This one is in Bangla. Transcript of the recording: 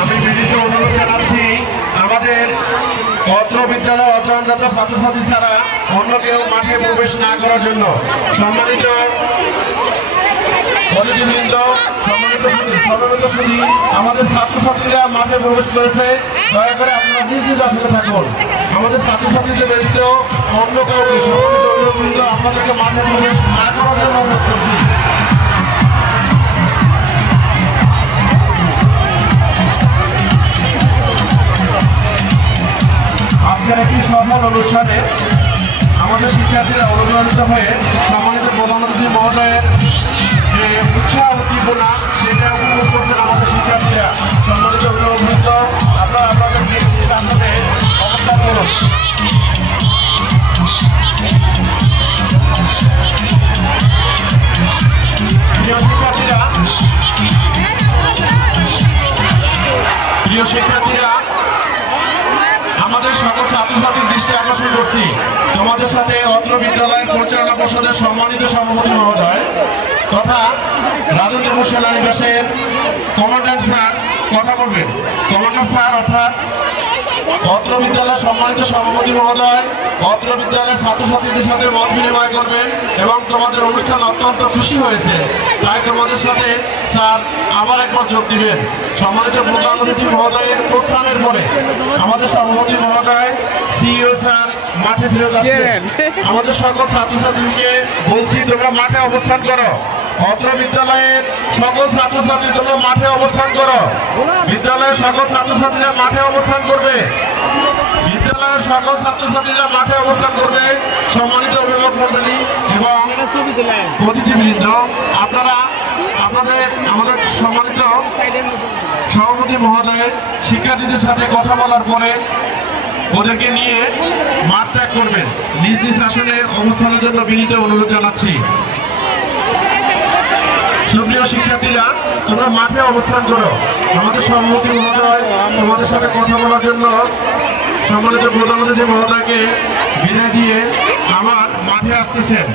আমি বিনীত অনুরোধ জানাচ্ছি আমাদের অত্র বিদ্যালয় অধ্যয়নরত ছাত্রছাত্রী ছাড়া অন্য কেউ মাঠে প্রবেশ না করার জন্য। সম্মানিত অতিথিবৃন্দ, সম্মানিত সুধী, আমাদের ছাত্রছাত্রীরা মাঠে প্রবেশ করেছে, দয়া করে আপনারা নিজ নিজ আসলে থাকুন। আমাদের ছাত্রছাত্রীদের ব্যতীত অন্য কাউকে সম্মানিত অতিথিবৃন্দ আপনাদেরকে মাঠে প্রবেশ না করার জন্য অনুরোধ করছি। আজকের একটি সফল অনুষ্ঠানে আমাদের শিক্ষার্থীরা অনুপ্রাণিত হয়ে সম্মানিত প্রধান অতিথি মহোদয়ের যে উৎসাহ উদ্দীপনা সেটা উপভোগ করছেন আমাদের শিক্ষার্থীরা। সম্মানিত অভিভাবকবৃন্দ, আপনারা আপনাদের আসনে অবস্থান করুন। প্রিয় শিক্ষার্থীরা, আমাদের সকল ছাত্রছাত্রীর দৃষ্টি আকর্ষণ করছি তোমাদের সাথে অত্র বিদ্যালয় পরিচালনা পর্ষদের সম্মানিত সভাপতি মহোদয় তথা রাজেন্দ্রপুর সেনানিবাসের কমান্ড্যান্ট স্যার কথা বলবেন। কমান্ড্যান্ট স্যার অর্থাৎ অত্র বিদ্যালয়ের সম্মানিত সভাপতি মহোদয় অত্র বিদ্যালয়ের ছাত্রছাত্রীদের সাথে মত বিনিময় করবেন এবং তোমাদের অনুষ্ঠান অত্যন্ত খুশি হয়েছে, তাই তোমাদের সাথে স্যার আবার একবার যোগ দিবেন। সম্মানিত প্রধান অতিথি মহোদয়ের প্রস্থানের পরে আমাদের সভাপতি মহোদয় সিইও স্যার মাঠে ফেরত আসবেন। আমাদের সকল ছাত্রছাত্রীকে বলছি তোমরা মাঠে অবস্থান করো। অত্র বিদ্যালয়ের সকল ছাত্রছাত্রী তোমরা মাঠে অবস্থান করো। বিদ্যালয়ের সকল ছাত্রছাত্রীরা মাঠে অবস্থান করবে। বিদ্যালয়ের সকল ছাত্রছাত্রীরা মাঠে অবস্থান করবে। সম্মানিত অভিভাবক মণ্ডলী এবং অতিথিবৃন্দ, আপনারা আমাদের সম্মানিত সভাপতি মহোদয়ের শিক্ষার্থীদের সাথে কথা বলার পরে ওদেরকে নিয়ে মাঠ ত্যাগ করবেন। নিজ নিজ আসনে অবস্থানের জন্য বিনীত অনুরোধ জানাচ্ছি। সুপ্রিয় শিক্ষার্থীরা, তোমরা মাঠে অবস্থান করো। আমাদের সভাপতি মহোদয় তোমাদের সাথে কথা বলার জন্য সম্মানিত প্রধান অতিথি মহোদয়কে বিদায় দিয়ে আমার মাঠে আসতেছেন।